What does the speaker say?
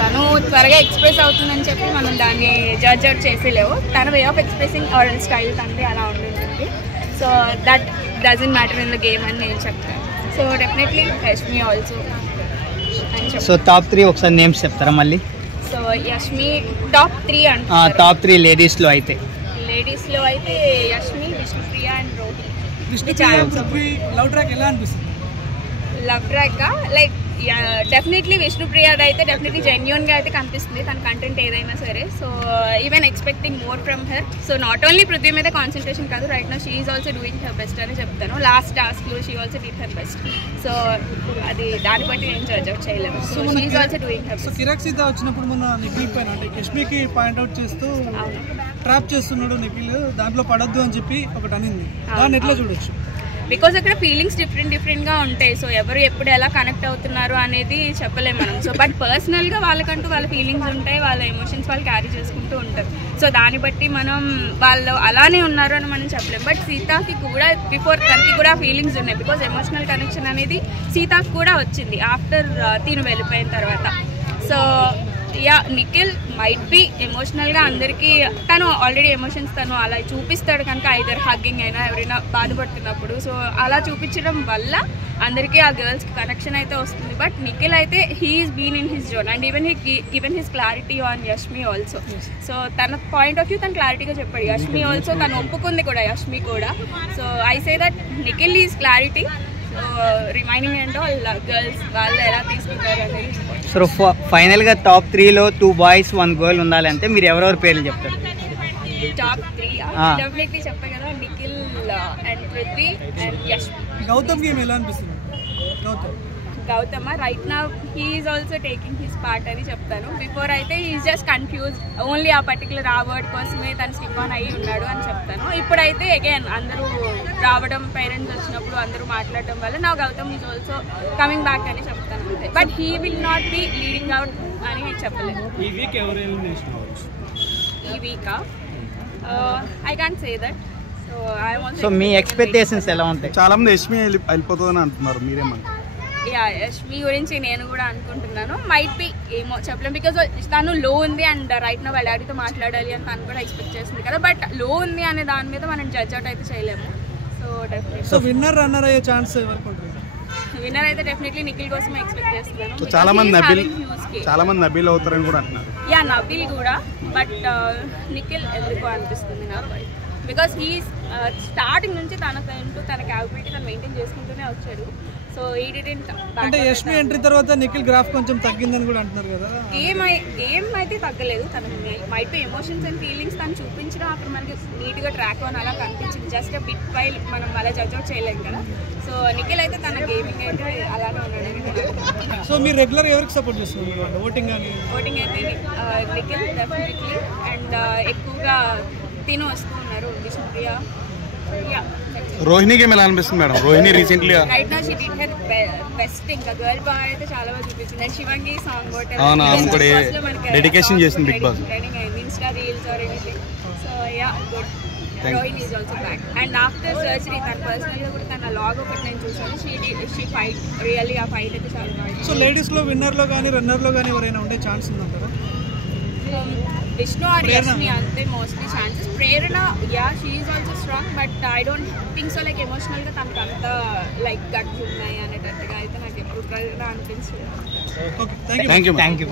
తను త్వరగా ఎక్స్ప్రెస్ అవుతుందని చెప్పి మనం దాన్ని జడ్జ్ అవుట్ చేసేలేవు. తన way of expressing or style తనది అలా ఉంటుంది. So that doesn't matter in the game అని నేను చెప్తాను. So definitely Yashmi also. So top 3 ఒకసారి నేమ్స్ చెప్తారా మళ్ళీ? సో యష్మి టాప్ 3 అంటే టాప్ 3 లేడీస్లో అయితే Yashmi, Vishnupriya and Rohini. Love track ఎలా అనిపిస్తుంది? లవ్ ట్రాక్ లైక్ డెఫినెట్లీ విష్ణుప్రియది అయితే డెఫినెట్లీ జెన్యూన్గా అయితే కనిపిస్తుంది తన కంటెంట్ ఏదైనా సరే. So even expecting more from her. So not only Prithvi మీద కాన్సన్ట్రేషన్ కాదు, right now she is also doing her best అని చెప్తాను. లాస్ట్ టాస్క్లో she also did her best. So అది దాన్ని బట్టి నేను జడ్జ్ అవుట్ చేయలేము. So she is also doing her best. కిరాక్ సీత వచ్చినప్పుడు మన నిఖిల్ పైన అంటే యష్మికి పాయింట్అవుట్ చేస్తూ ట్రాప్ చేస్తున్నాడు నిఖిల్, దాంట్లో పడద్దు అని చెప్పి ఒకటి అనింది, దాన్ని ఎట్లా చూడొచ్చు? బికాజ్ అక్కడ ఫీలింగ్స్ డిఫరెంట్గా ఉంటాయి. సో ఎవరు ఎప్పుడు ఎలా కనెక్ట్ అవుతున్నారు అనేది చెప్పలేము మనం. సో బట్ పర్సనల్గా వాళ్ళకంటూ వాళ్ళ ఫీలింగ్స్ ఉంటాయి, వాళ్ళ ఎమోషన్స్ వాళ్ళు క్యారీ చేసుకుంటూ ఉంటారు. సో దాన్ని బట్టి మనం వాళ్ళు అలానే ఉన్నారు అని మనం చెప్పలేము. బట్ సీతాకి కూడా బిఫోర్ తనకి కూడా ఫీలింగ్స్ ఉన్నాయి. బికాజ్ ఎమోషనల్ కనెక్షన్ అనేది సీతాకి కూడా వచ్చింది ఆఫ్టర్ తిను వెళ్ళిపోయిన తర్వాత. So yeah Nikhil might be ఎమోషనల్గా అందరికీ తను ఆల్రెడీ ఎమోషన్స్ తను అలా చూపిస్తాడు కనుక, ఐదర్ హగ్గింగ్ అయినా ఎవరైనా బాధపడుతున్నప్పుడు. సో అలా చూపించడం వల్ల అందరికీ ఆ గర్ల్స్కి కనెక్షన్ అయితే వస్తుంది. బట్ నిఖిల్ అయితే he's been in his zone and even he given his clarity on Yashmi also. So తన పాయింట్ ఆఫ్ వ్యూ తను క్లారిటీగా చెప్పాడు. యష్మి ఆల్సో తను ఒప్పుకుంది కూడా, యష్మి కూడా. So I say that Nikhil is clarity. Remaining and all girls వాళ్ళు ఎలా తీసుకుంటారు అనేది. సో ఫైనల్గా టాప్ 3లో 2 బాయ్స్ 1 గర్ల్ ఉండాలంటే మీరు ఎవరెవరి పేర్లు చెప్తారు? టాప్ 3 డెఫినెట్లీ చెప్పాను కదా, Nikhil and Prithvi and Yashmi. Gautham game ఎలా అనిపిస్తుంది? గౌతమ రైట్ నా he is also taking his part అని చెప్తాను. బిఫోర్ అయితే he is just confuse, only ఆ పర్టికులర్ ఆ వర్డ్ కోసమే తను స్టిక్ ఆన్ అయ్యి ఉన్నాడు అని చెప్తాను. ఇప్పుడైతే అగైన్ అందరూ రావడం, పేరెంట్స్ వచ్చినప్పుడు అందరూ మాట్లాడటం వల్ల నా Gautam is also coming back అని చెప్తాను అంతే. But he will not be leading out అని చెప్పలేదు. ఈ వీక్ ఎవరు ఎలిమినేషన్ అవ్వచ్చు? ఈ వీకా I can't say that. So మీ ఎక్స్పెక్టేషన్స్ ఎలా ఉంటాయి? చాలా మంది యష్మి వెళ్ళిపోతుందని అంటున్నారు, మీరేమంటారు? యా యష్మి గురించి నేను కూడా అనుకుంటున్నాను. మైట్ బి ఏమో చెప్పలేం. బికాజ్ తను లో ఉంది అండ్ రైట్ నా వాళ్ళ డాడీతో మాట్లాడాలి అని తను కూడా ఎక్స్పెక్ట్ చేస్తుంది కదా. బట్ లో ఉంది అనే దాని మీద మనం జడ్జ్ అవుట్ అయితే చేయలేము. So definitely so winner runner అయ్యే ఛాన్స్ ఎవరికి ఉంటుంది? విన్నర్ అయితే డెఫినెట్లీ నిఖిల్ కోసం ఎక్స్పెక్ట్ చేస్తున్నాను. చాలా మంది నబీల్ అవుతారని కూడా అంటున్నారు. యా నబీల్ కూడా, బట్ నిఖిల్ ఎందుకో అనిపిస్తుంది నాకు. బికాస్ హీ స్టార్టింగ్ నుంచి తన క్యాపబిలిటీ తను మెయింటైన్ చేసుకుంటూనే వచ్చాడు. సో ఈ డిడెంట్ అంటే యష్మి ఎంట్రీ తర్వాత నిఖిల్ గ్రాఫ్ కొంచెం తగ్గిందని కూడా అంటున్నారు కదా. గేమ్ అయితే తగ్గలేదు. తన might be emotions and feelings తను చూపించడం అక్కడ మనకి నీట్గా ట్రాక్ అని అలా కనిపించింది. జస్ట్ బిట్ వైల్ మనం అలా జడ్జ్ అవుట్ చేయలేము కదా. సో నిఖిల్ అయితే తన గేమింగ్ అయితే అలానే ఉన్నాడు. సో మీరు రెగ్యులర్ ఎవరికి సపోర్ట్ చేస్తున్నారు? ఓటింగ్ అయితే నిఖిల్ డెఫినెట్లీ. అండ్ ఎక్కువగా తిను వస్తూ ఉన్నారు, విష్ణుప్రియ. రోహిణి గేమ్ ఎలా అనిపిస్తుంది madam? Rohini recently right now she did her best. ఇంకా గర్ల్ బాయ్ అయితే చాలా బాగా చూపించింది. అండ్ శివంగి సాంగ్ డెడికేషన్ చేసింది బిగ్ బాస్. ట్రెండింగ్ అయింది Insta reels or anything. So yeah good. Rohini is also back. And after surgery తన పర్సనల్గా కూడా తన లాగ్ ఒకటి నేను చూసాను. షీ ఫైట్ రియల్లీ ఆ ఫైట్ అయితే చాలా బాగుంది. సో లేడీస్లో విన్నర్లో కానీ రన్నర్లో కానీ ఎవరైనా ఉండే ఛాన్స్ ఉందంటారా? విష్ణు ఆర్ యష్మి అంతే mostly chances. Prerana yeah she is also strong, but I don't think so like ఎమోషనల్గా తనకు అంత లైక్ గట్స్ ఉన్నాయి అనేటట్టుగా అయితే నాకు ఎప్పుడు ప్రేరణ అనిపించింది. Okay thank you.